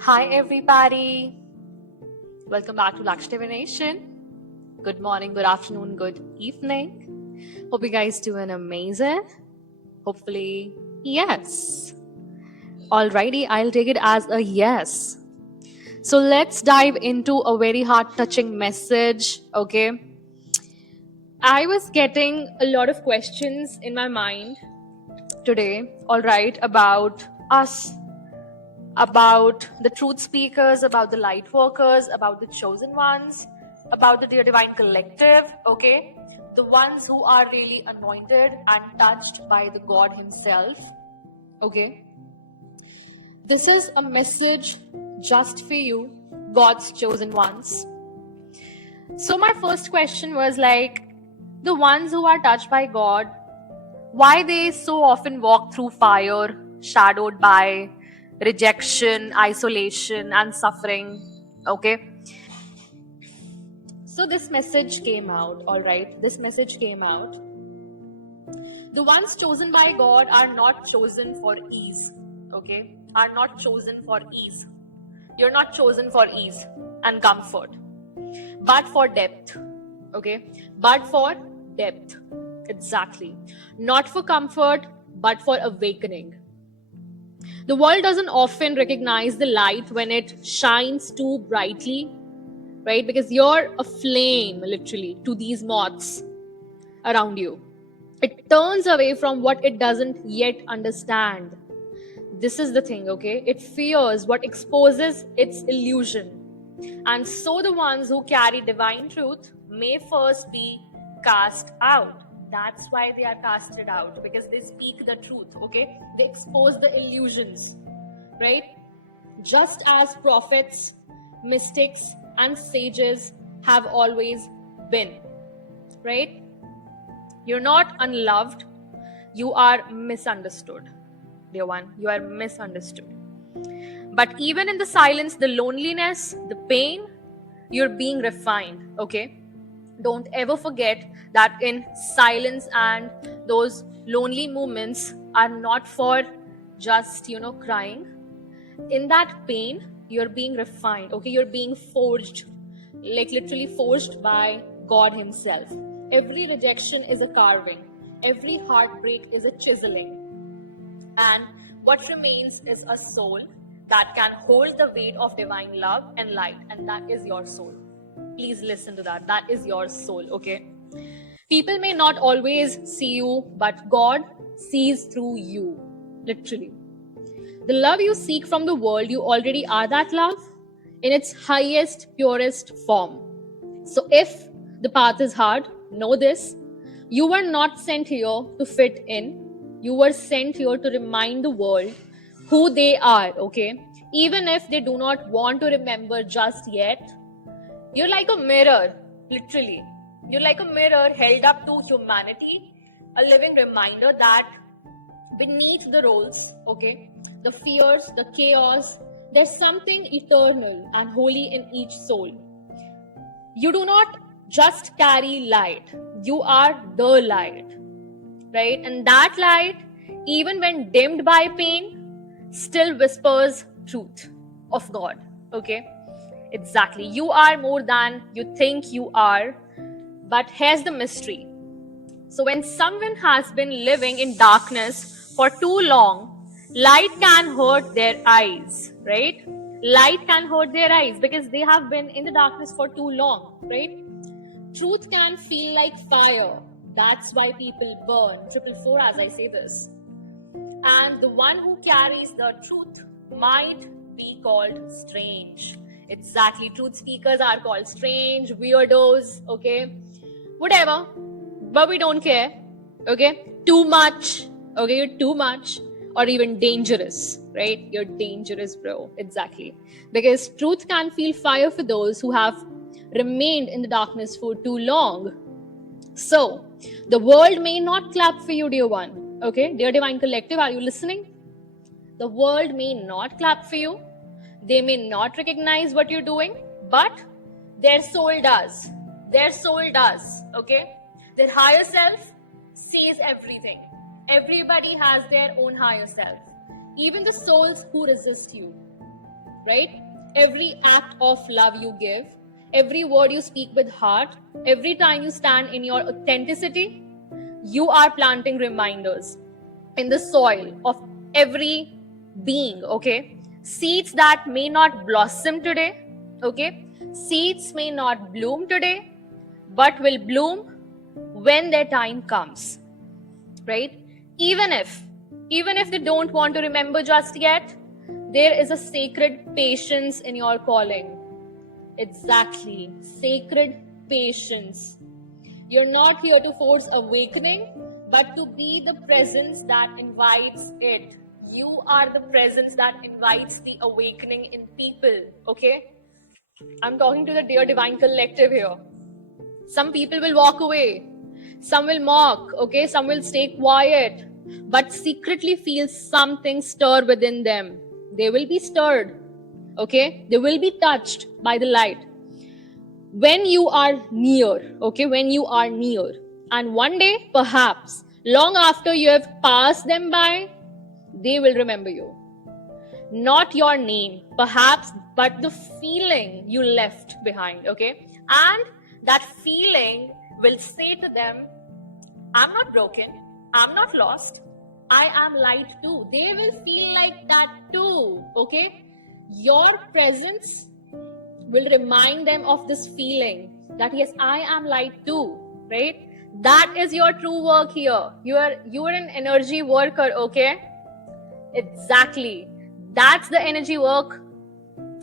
Hi everybody. Welcome back to Laksh Divination. Good morning, good afternoon, good evening. Hope you guys doing amazing. Hopefully, yes. Alrighty, I'll take it as a yes. So let's dive into a very heart-touching message, okay? I was getting a lot of questions in my mind today, alright, about us, about the truth speakers, about the light workers, about the chosen ones, about the divine collective, okay? The ones who are really anointed and touched by the God Himself, okay? This is a message just for you, God's chosen ones. So, my first question was like, the ones who are touched by God, why they so often walk through fire, shadowed by rejection, isolation, and suffering. Okay. So this message came out, all right. This message came out. The ones chosen by God are not chosen for ease, okay? Are not chosen for ease. You're not chosen for ease and comfort, but for depth, okay? But for depth, exactly. Not for comfort, but for awakening. The world doesn't often recognize the light when it shines too brightly, right? Because you're a flame, literally, to these moths around you. It turns away from what it doesn't yet understand. This is the thing, okay? It fears what exposes its illusion. And so the ones who carry divine truth may first be cast out. That's why they are casted out, because they speak the truth, okay? They expose the illusions, right? Just as prophets, mystics, and sages have always been, right? You're not unloved, you are misunderstood, dear one. You are misunderstood. But even in the silence, the loneliness, the pain, you're being refined, okay? Don't ever forget that in silence and those lonely moments are not for just, crying. In that pain, you're being refined, okay? You're being forged, like literally forged by God Himself. Every rejection is a carving, every heartbreak is a chiseling. And what remains is a soul that can hold the weight of divine love and light, and that is your soul. Please listen to that. That is your soul, okay? People may not always see you, but God sees through you, literally. The love you seek from the world, you already are that love in its highest, purest form. So if the path is hard, know this: you were not sent here to fit in. You were sent here to remind the world who they are, okay? Even if they do not want to remember just yet. You're like a mirror, literally. You're like a mirror held up to humanity, a living reminder that beneath the roles, okay, the fears, the chaos, there's something eternal and holy in each soul. You do not just carry light, you are the light, right? And that light, even when dimmed by pain, still whispers truth of God, okay? Exactly. You are more than you think you are. But here's the mystery. So, when someone has been living in darkness for too long, light can hurt their eyes, right? Light can hurt their eyes because they have been in the darkness for too long, right? Truth can feel like fire. That's why people burn. 444, as I say this. And the one who carries the truth might be called strange. Exactly. Truth speakers are called strange, weirdos, okay? Whatever. But we don't care, okay? Too much, okay? You're too much, or even dangerous, right? You're dangerous, bro. Exactly. Because truth can feel fire for those who have remained in the darkness for too long. So, the world may not clap for you, dear one, okay? Dear Divine Collective, are you listening? The world may not clap for you. They may not recognize what you're doing, but their soul does. Their soul does, okay? Their higher self sees everything. Everybody has their own higher self. Even the souls who resist you. right? Every act of love you give, every word you speak with heart, every time you stand in your authenticity, you are planting reminders in the soil of every being, okay? Seeds that may not blossom today, okay? Seeds may not bloom today, but will bloom when their time comes, right? Even if they don't want to remember just yet, there is a sacred patience in your calling. Exactly, sacred patience. You're not here to force awakening, but to be the presence that invites it. You are the presence that invites the awakening in people, okay? I'm talking to the Dear Divine Collective here. Some people will walk away, some will mock, okay? Some will stay quiet, but secretly feel something stir within them. They will be stirred, okay? They will be touched by the light. When you are near, okay? When you are near. And one day, perhaps, long after you have passed them by, they will remember you. Not your name, perhaps, but the feeling you left behind, okay? And that feeling will say to them, I'm not broken, I'm not lost, I am light too. They will feel like that too, okay? Your presence will remind them of this feeling that yes, I am light too, right? That is your true work here. You are an energy worker, okay? Exactly. That's the energy work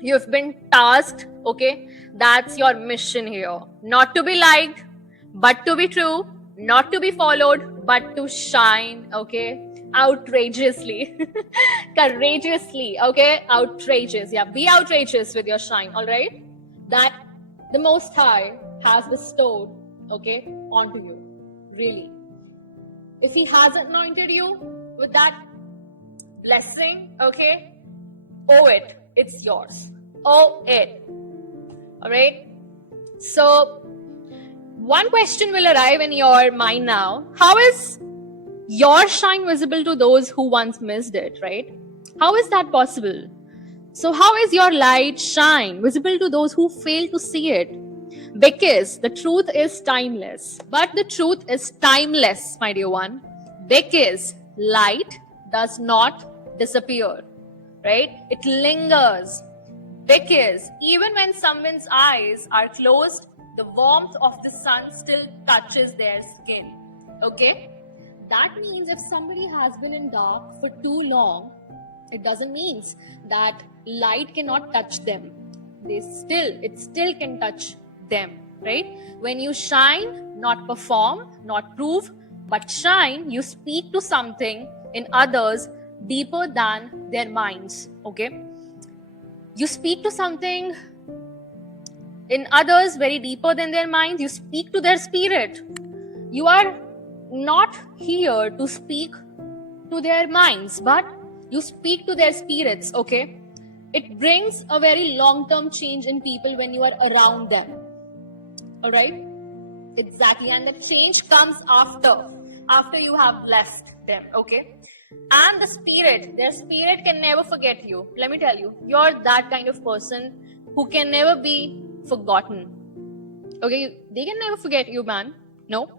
you've been tasked, okay? That's your mission here. Not to be liked, but to be true. Not to be followed, but to shine, okay? Outrageously. Courageously, okay? Outrageous. Yeah, be outrageous with your shine, all right? That the Most High has bestowed, okay, onto you. Really. If He has anointed you with that blessing, okay, owe it. It's yours. Owe it. All right. So, one question will arrive in your mind now. How is your shine visible to those who once missed it, right? How is that possible? So, how is your light shine visible to those who fail to see it? Because the truth is timeless. But the truth is timeless, my dear one. Because light does not disappear, right? It lingers. Because even when someone's eyes are closed, the warmth of the sun still touches their skin. Okay? That means if somebody has been in dark for too long, it doesn't mean that light cannot touch them. It still can touch them, right? When you shine, not perform, not prove, but shine, you speak to something in others deeper than their minds, okay? You speak to something in others very deeper than their minds. You speak to their spirit. You are not here to speak to their minds, but you speak to their spirits, okay? It brings a very long-term change in people when you are around them. All right? Exactly. And the change comes after you have left them, okay? And their spirit can never forget you. Let me tell you, you're that kind of person who can never be forgotten. Okay? They can never forget you, man. No?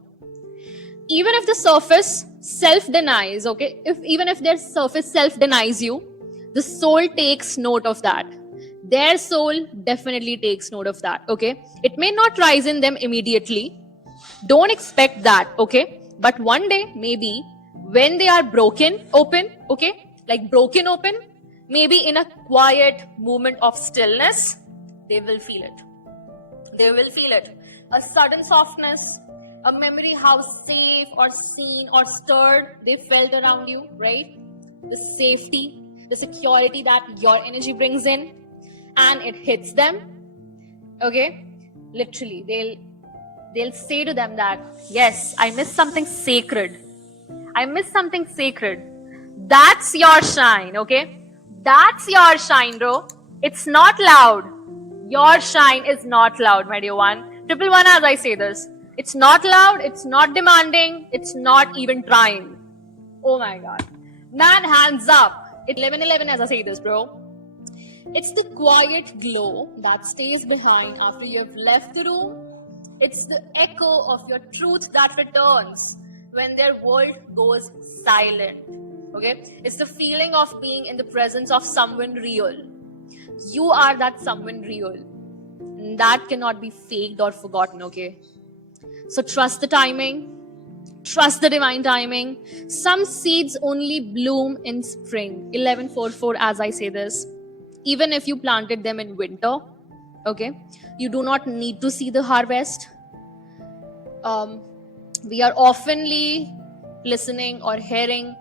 Even if the surface self-denies, okay? Even if their surface self-denies you, the soul takes note of that. Their soul definitely takes note of that, okay? It may not rise in them immediately. Don't expect that, okay? But one day, maybe, when they are broken open, okay? Like broken open, maybe in a quiet moment of stillness, they will feel it. They will feel it. A sudden softness, a memory how safe or seen or stirred they felt around you, right? The safety, the security that your energy brings in, and it hits them, okay? Literally, they'll say to them that, yes, I missed something sacred. I missed something sacred. That's your shine, okay? That's your shine, bro. It's not loud. Your shine is not loud, my dear one. 111 as I say this. It's not loud, it's not demanding, it's not even trying. Oh my God. Man, hands up. It's 11:11 as I say this, bro. It's the quiet glow that stays behind after you have left the room. It's the echo of your truth that returns when their world goes silent. Okay? It's the feeling of being in the presence of someone real. You are that someone real. That cannot be faked or forgotten, okay? So trust the timing. Trust the divine timing. Some seeds only bloom in spring. 11:44 as I say this. Even if you planted them in winter, okay? You do not need to see the harvest. We are oftenly listening or hearing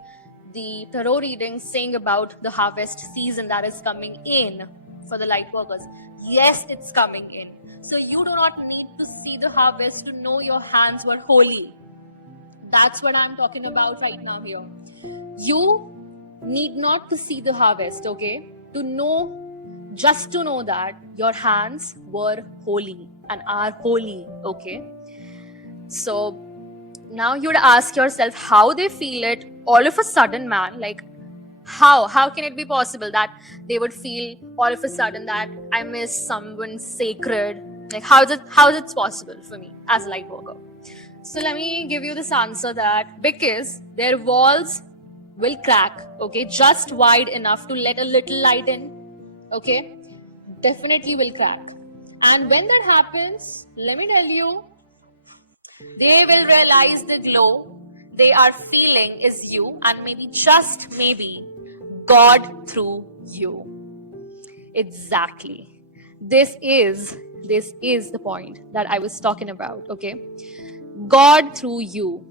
the tarot readings saying about the harvest season that is coming in for the light workers. Yes, it's coming in. So you do not need to see the harvest to know your hands were holy. That's what I'm talking about right now here. You need not to see the harvest, okay? To know, just to know that your hands were holy and are holy, okay? So now you'd ask yourself how they feel it all of a sudden, man. Like, how can it be possible that they would feel all of a sudden that I miss someone sacred? Like, how is it possible for me as a light worker? So let me give you this answer that because their walls will crack, okay, just wide enough to let a little light in, okay, definitely will crack. And when that happens, let me tell you, they will realize the glow they are feeling is you, and maybe, just maybe, God through you. Exactly. This is the point that I was talking about, okay? God through you.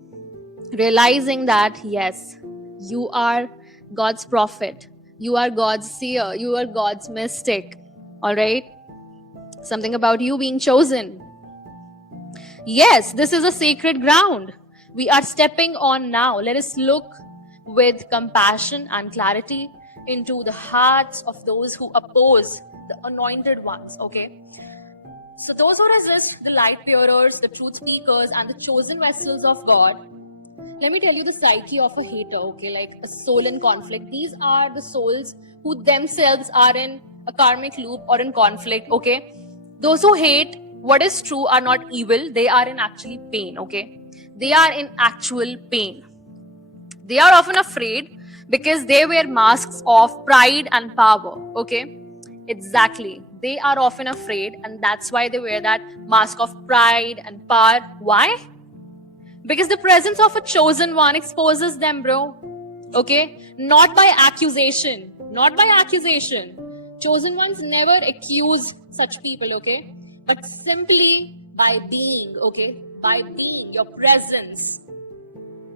Realizing that, yes, you are God's prophet. You are God's seer. You are God's mystic. All right? Something about you being chosen. Yes, this is a sacred ground. We are stepping on now. Let us look with compassion and clarity into the hearts of those who oppose the anointed ones, okay? So those who resist the light bearers, the truth speakers, and the chosen vessels of God, let me tell you the psyche of a hater, okay? Like a soul in conflict. These are the souls who themselves are in a karmic loop or in conflict, okay? Those who hate what is true are not evil. They are in actually pain, okay? They are in actual pain. They are often afraid because they wear masks of pride and power, okay? Exactly. They are often afraid, and that's why they wear that mask of pride and power. Why? Because the presence of a chosen one exposes them, bro. Okay? Not by accusation. Not by accusation. Chosen ones never accuse such people, okay? But simply by being, okay? By being, your presence.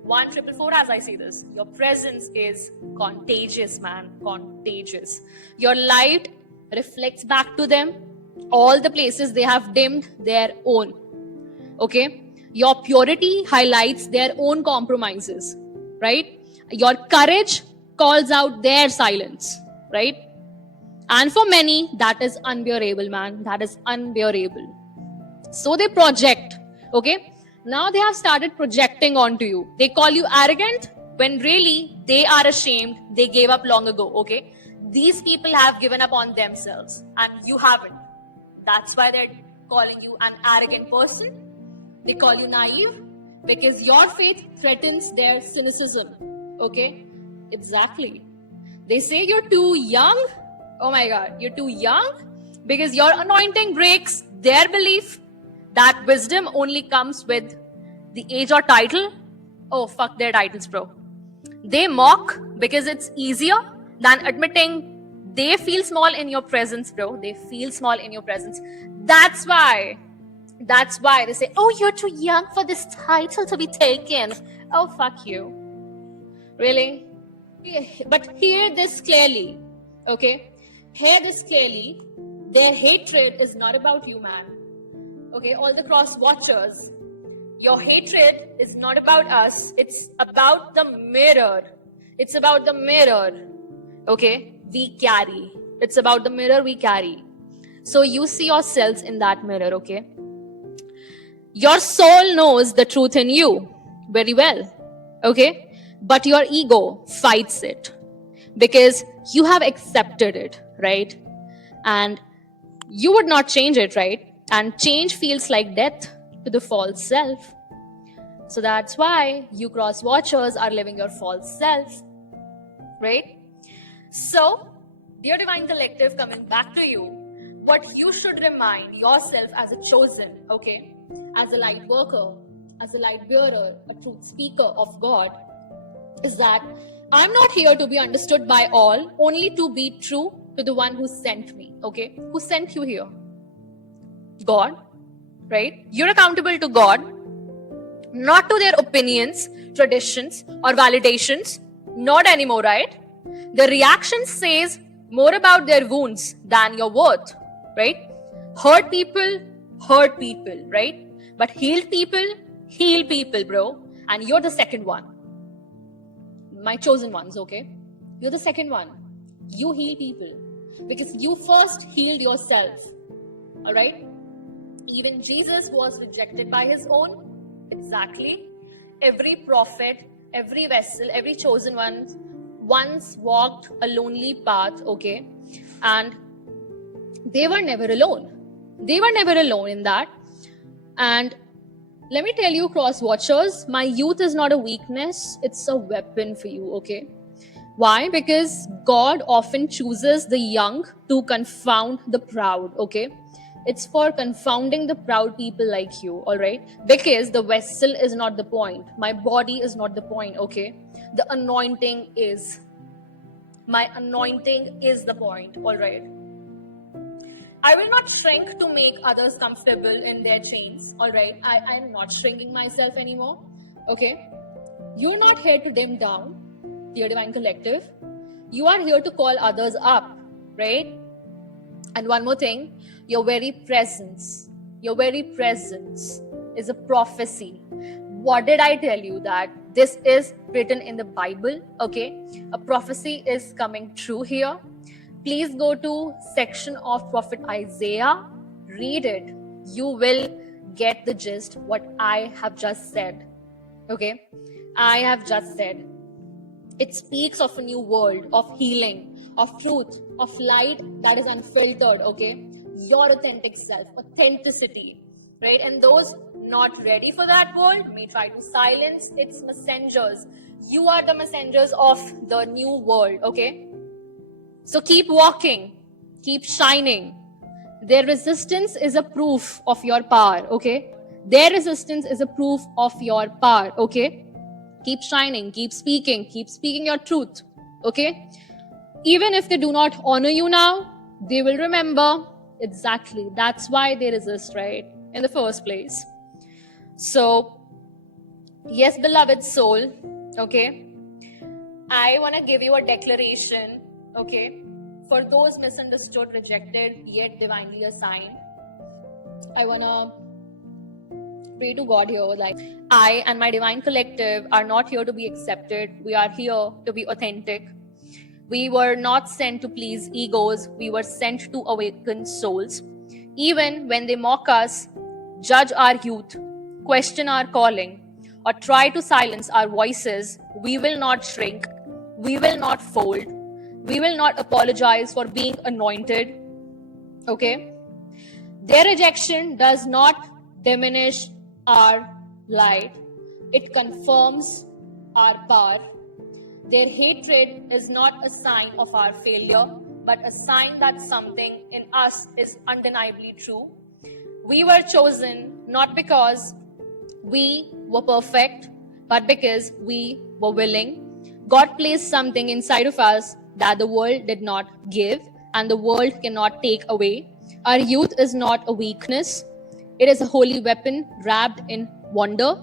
1444 as I say this. Your presence is contagious, man. Contagious. Your light reflects back to them all the places they have dimmed their own. Okay? Your purity highlights their own compromises, right? Your courage calls out their silence, right? And for many, that is unbearable, man. That is unbearable. So they project, okay? Now they have started projecting onto you. They call you arrogant when really they are ashamed. They gave up long ago, okay? These people have given up on themselves and you haven't. That's why they're calling you an arrogant person. They call you naive because your faith threatens their cynicism. Okay? Exactly. They say you're too young. Oh my God, you're too young because your anointing breaks their belief that wisdom only comes with the age or title. Oh, fuck their titles, bro. They mock because it's easier than admitting they feel small in your presence, bro. They feel small in your presence. That's why they say, oh, you're too young for this title to be taken. Oh, fuck you. Really? But hear this clearly, okay? Hear this clearly. Their hatred is not about you, man. Okay, all the cross watchers. Your hatred is not about us. It's about the mirror. It's about the mirror, okay, we carry. It's about the mirror we carry. So you see yourselves in that mirror, okay? Your soul knows the truth in you very well, okay? But your ego fights it because you have accepted it, right? And you would not change it, right? And change feels like death to the false self. So that's why you cross watchers are living your false self, right? So, dear Divine Collective, coming back to you, what you should remind yourself as a chosen, okay, as a light worker, as a light bearer, a truth speaker of God, is that I'm not here to be understood by all, only to be true to the one who sent me, okay? Who sent you here? God, right? You're accountable to God, not to their opinions, traditions, or validations. Not anymore, right? The reaction says more about their wounds than your worth, right? Hurt people, right? But heal people, bro. And you're the second one. My chosen ones, okay? You're the second one. You heal people because you first healed yourself, all right? Even Jesus was rejected by his own. Exactly. Every prophet, every vessel, every chosen one once walked a lonely path, okay? And they were never alone. They were never alone in that. And let me tell you, cross watchers, my youth is not a weakness, it's a weapon for you, okay? Why? Because God often chooses the young to confound the proud, okay? It's for confounding the proud people like you, all right? Because the vessel is not the point. My body is not the point, okay? The anointing is. My anointing is the point, all right? I will not shrink to make others comfortable in their chains, all right? I'm not shrinking myself anymore, okay? You're not here to dim down, dear Divine Collective. You are here to call others up, right? And one more thing, your very presence is a prophecy. What did I tell you? That this is written in the Bible, okay? A prophecy is coming true here. Please go to section of Prophet Isaiah, read it. You will get the gist what I have just said, okay? I have just said. It speaks of a new world, of healing, of truth, of light that is unfiltered, okay? Your authentic self, authenticity, right? And those not ready for that world may try to silence its messengers. You are the messengers of the new world, okay? So keep walking, keep shining. Their resistance is a proof of your power, okay? Their resistance is a proof of your power, okay? Keep shining, keep speaking your truth, okay? Even if they do not honor you now, they will remember. Exactly. That's why they resist, right? In the first place. So, yes, beloved soul, okay? I want to give you a declaration, okay? For those misunderstood, rejected, yet divinely assigned. I want to pray to God here, like, I and my Divine Collective are not here to be accepted. We are here to be authentic. We were not sent to please egos. We were sent to awaken souls. Even when they mock us, judge our youth, question our calling, or try to silence our voices, we will not shrink. We will not fold. We will not apologize for being anointed. Okay? Their rejection does not diminish our light. It confirms our power. Their hatred is not a sign of our failure, but a sign that something in us is undeniably true. We were chosen not because we were perfect, but because we were willing. God placed something inside of us that the world did not give and the world cannot take away. Our youth is not a weakness, it is a holy weapon wrapped in wonder.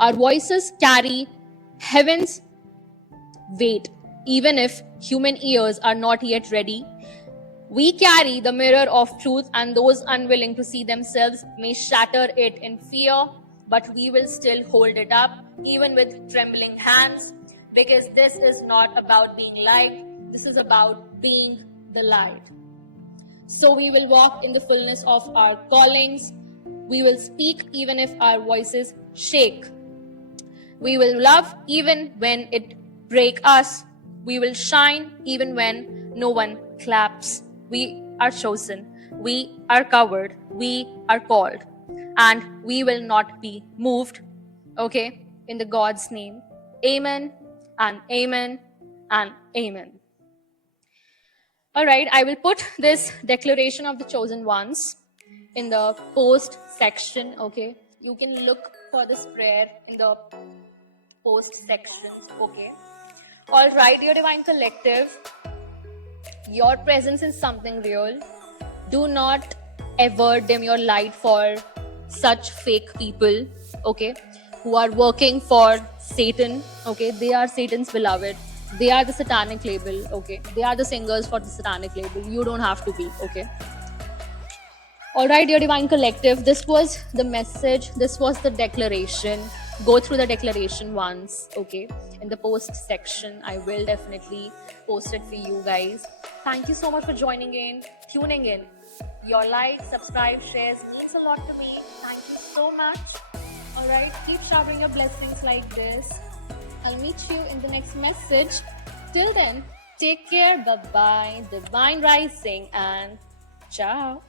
Our voices carry heaven's weight, even if human ears are not yet ready. We carry the mirror of truth, and those unwilling to see themselves may shatter it in fear, but we will still hold it up, even with trembling hands, because this is not about being light, this is about being the light. So we will walk in the fullness of our callings. We will speak even if our voices shake. We will love even when it breaks us. We will shine even when no one claps. We are chosen, we are covered, we are called, and we will not be moved. Okay, in the God's name. Amen and amen and amen. All right, I will put this declaration of the chosen ones in the post section. Okay, you can look for this prayer in the post sections. Okay, all right, dear Divine Collective, your presence is something real. Do not ever dim your light for such fake people, okay, who are working for Satan. Okay, they are Satan's beloved. They are the satanic label. Okay, they are the singers for the satanic label. You don't have to be. Okay. All right, dear Divine Collective, this was the message. This was the declaration. Go through the declaration once, okay? In the post section, I will definitely post it for you guys. Thank you so much for joining in, tuning in. Your likes, subscribe, shares means a lot to me. Thank you so much. All right, keep showering your blessings like this. I'll meet you in the next message. Till then, take care. Bye bye. Divine Rising and ciao.